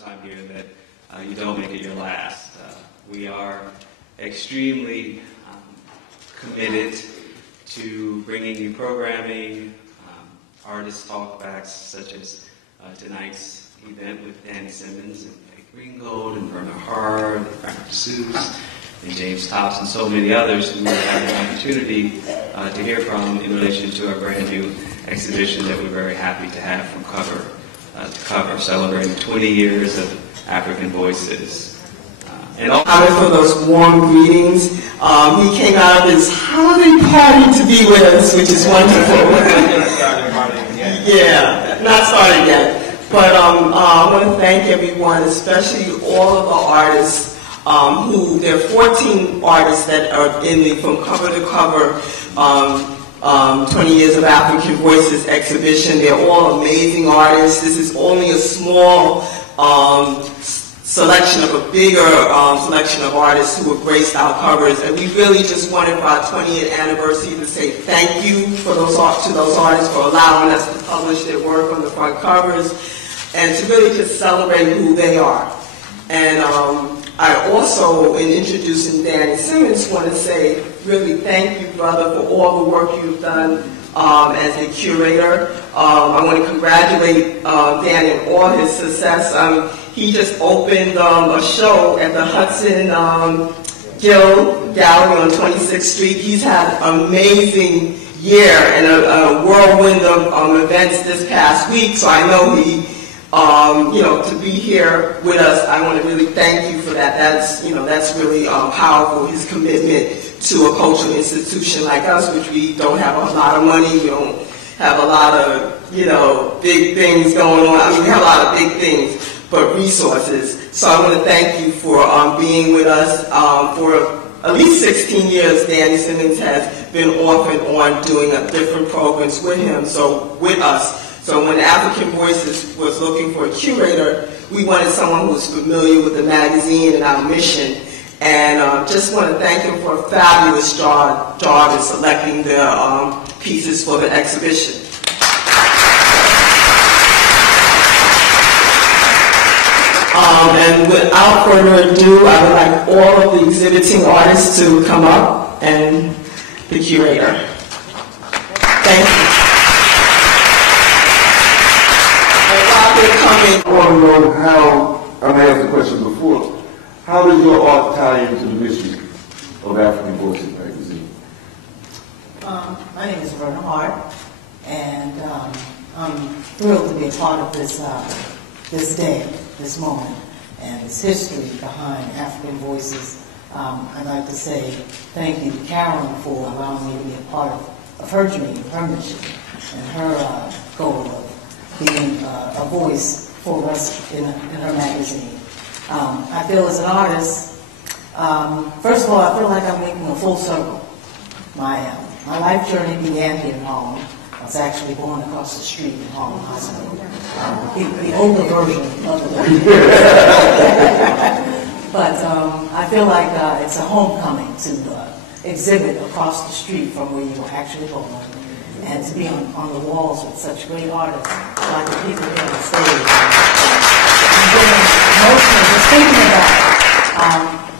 first time here that you don't make it your last. We are extremely committed to bringing you programming, artist talkbacks such as tonight's event with Danny Simmons and Faith Ringgold and Verna Hart and Frank Seuss and James Tops and so many others who have an opportunity to hear from in relation to our brand new exhibition that we're very happy to have from cover to cover, celebrating 20 years of African voices. And also for those warm greetings. He came out of his holiday party to be with us, which is wonderful. Yeah, not started yet. But I want to thank everyone, especially all of the artists there are 14 artists that are in the From Cover to Cover 20 Years of African Voices exhibition. They're all amazing artists. This is only a small selection of a bigger selection of artists who have graced our covers, and we really just wanted for our 20th anniversary to say thank you to those artists for allowing us to publish their work on the front covers, and to really just celebrate who they are. And I also, in introducing Danny Simmons, want to say really thank you, brother, for all the work you've done as a curator. I want to congratulate Danny on all his success. He just opened a show at the Hudson Gill Gallery on 26th Street. He's had an amazing year and a whirlwind of events this past week. So I know he, to be here with us, I want to really thank you for that. That's really powerful. His commitment to a cultural institution like us, which we don't have a lot of money, we don't have a lot of big things going on. I mean, we have a lot of big things, but resources. So I want to thank you for being with us. For at least 16 years, Danny Simmons has been off and on doing different programs with us. So when African Voices was looking for a curator, we wanted someone who was familiar with the magazine and our mission. And just want to thank him for a fabulous job in selecting the pieces for the exhibition. And without further ado, I would like all of the exhibiting artists to come up and the curator. Thank you. And while they're coming, I want to know how, I asked the question before, how does your art tie into the mission of African Voices magazine? My name is Verna Hart, and I'm thrilled to be a part of this day, this moment, and this history behind African Voices. I'd like to say thank you to Carolyn for allowing me to be a part of her dream, her mission, and her goal of being a voice for us in her magazine. I feel as an artist, first of all, I feel like I'm making a full circle. My life journey began here in Harlem. I was actually born across the street in Harlem Hospital. The older version of the But I feel like it's a homecoming to exhibit across the street from where you were actually born, and to be on the walls with such great artists like the people here on stage. Emotional, just thinking about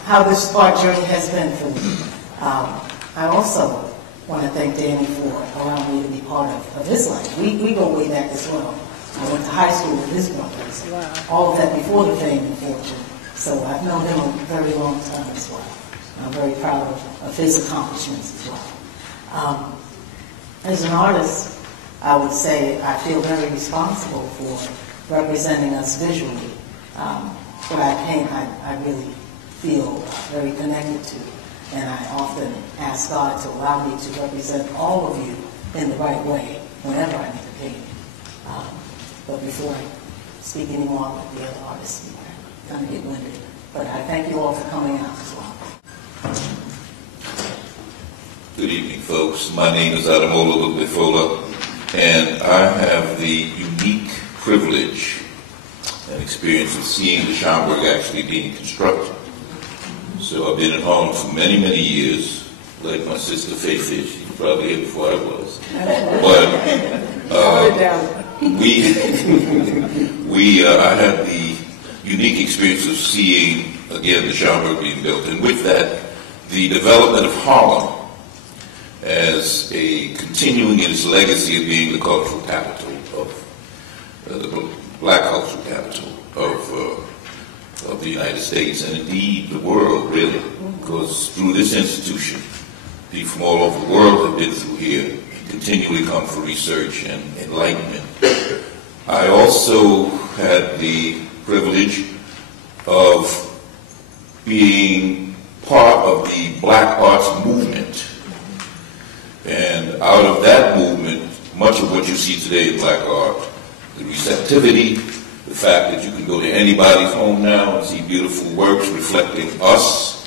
how this art journey has been for me. I also want to thank Danny for allowing me to be part of his life. We go way back as well. I went to high school with his brothers. Wow. All of that before the fame and fortune. So I've known him a very long time as well. I'm very proud of his accomplishments as well. As an artist, I would say I feel very responsible for representing us visually. What I paint, I really feel very connected to. And I often ask God to allow me to represent all of you in the right way whenever I make a painting. But before I speak anymore, I'll let the other artists kind of get winded. But I thank you all for coming out as well. Good evening, folks. My name is Adamola Lubifola, and I have the unique privilege and experience of seeing the Schomburg actually being constructed. So I've been in Harlem for many, many years, like my sister Faith. She was probably here before I was. But I had the unique experience of seeing, again, the Schomburg being built. And with that, the development of Harlem as a continuing in its legacy of being the cultural capital of the black cultural capital of the United States, and indeed the world, really, because through this institution, people from all over the world have been through here and continually come for research and enlightenment. I also had the privilege of being part of the Black Arts movement. And out of that movement, much of what you see today in Black art, the receptivity, the fact that you can go to anybody's home now and see beautiful works reflecting us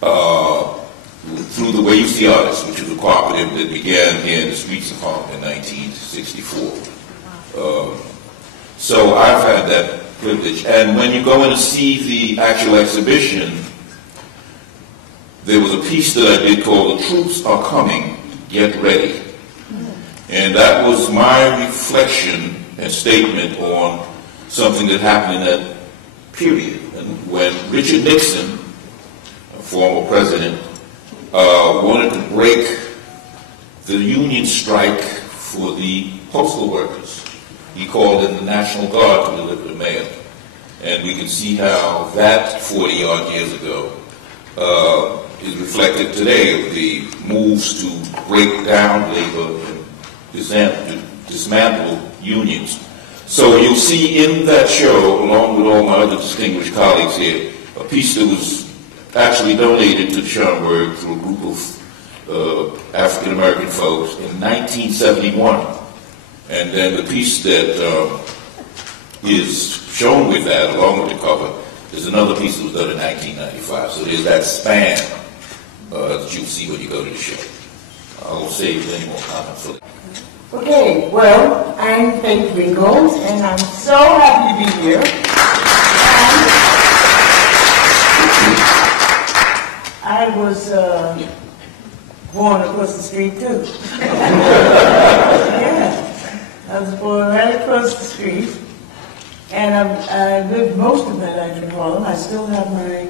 through the way you see artists, which is a cooperative that began here in the streets of Harlem in 1964. So I've had that privilege. And when you go in to see the actual exhibition, there was a piece that I did called "The Troops Are Coming, Get Ready." And that was my reflection and statement on something that happened in that period. And when Richard Nixon, a former president, wanted to break the union strike for the postal workers, he called in the National Guard to deliver the mail. And we can see how that 40-odd years ago is reflected today of the moves to break down labor and dismantle unions. So you'll see in that show, along with all my other distinguished colleagues here, a piece that was actually donated to the Schomburg through a group of African-American folks in 1971. And then the piece that is shown with that, along with the cover, is another piece that was done in 1995. So there's that span that you'll see when you go to the show. I won't save any more comments for that. Okay, well, I'm Faith Ringgold, and I'm so happy to be here. I was born across the street, too. Yeah, I was born right across the street, and I lived most of my life in Harlem. I still have my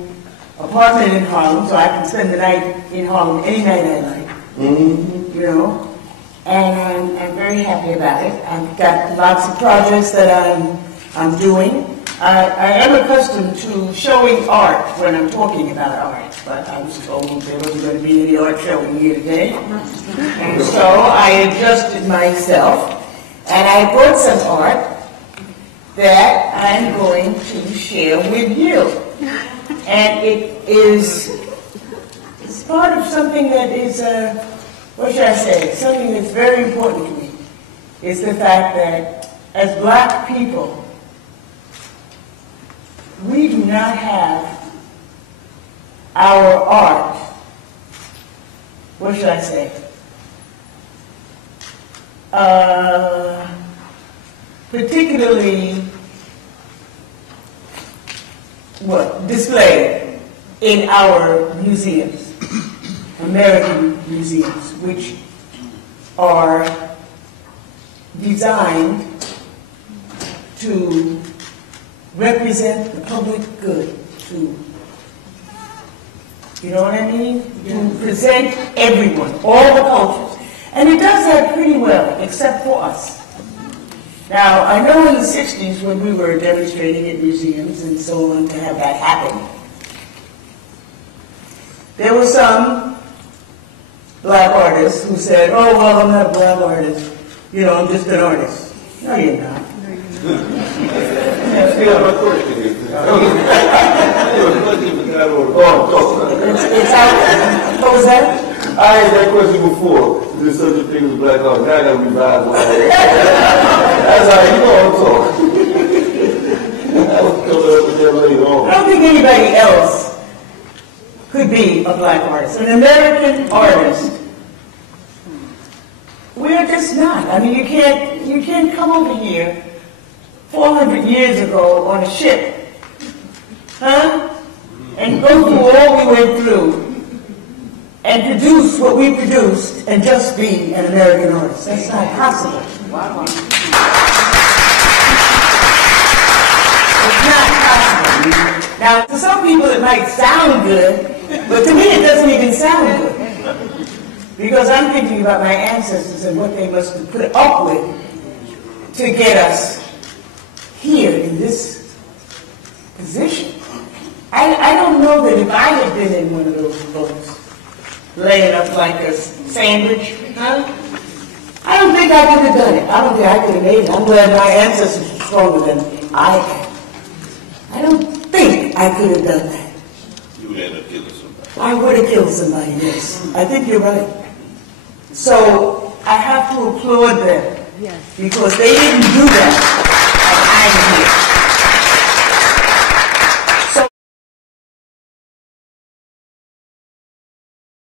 apartment in Harlem, so I can spend the night in Harlem any night I like, you know. And I'm very happy about it. I've got lots of projects that I'm doing. I am accustomed to showing art when I'm talking about art, but I was told there wasn't going to be any art showing here today. And so I adjusted myself, and I brought some art that I'm going to share with you. And it's part of something that is what should I say? Something that's very important to me is the fact that as black people, we do not have our art, what should I say? Particularly displayed in our museums. American museums, which are designed to represent the public good, you know what I mean? To present everyone, all the cultures. And it does that pretty well, except for us. Now, I know in the 60s when we were demonstrating at museums and so on to have that happen, there were some black artists who said, "Oh, well, I'm not a black artist. You know, I'm just an artist." No, you're not. It's out. What was that? I had that question before. There's such a thing as black art. Now I got to revise it. That's how you know I'm talking. I was coming up with that later on. I don't think anybody else could be a black artist. An American artist. We're just not. I mean, you can't come over here 400 years ago on a ship, and go through all we went through and produce what we produced and just be an American artist. That's not possible. It's not possible. Now, to some people it might sound good, but to me it doesn't even sound good. Because I'm thinking about my ancestors and what they must have put up with to get us here in this position. I don't know that if I had been in one of those boats, laying up like a sandwich, I don't think I could have done it. I don't think I could have made it. I'm glad my ancestors were stronger than I am. I don't think I could have done that. You would end up killing somebody. I would have killed somebody, yes. I think you're right. So I have to applaud them because they didn't do that. And I'm here.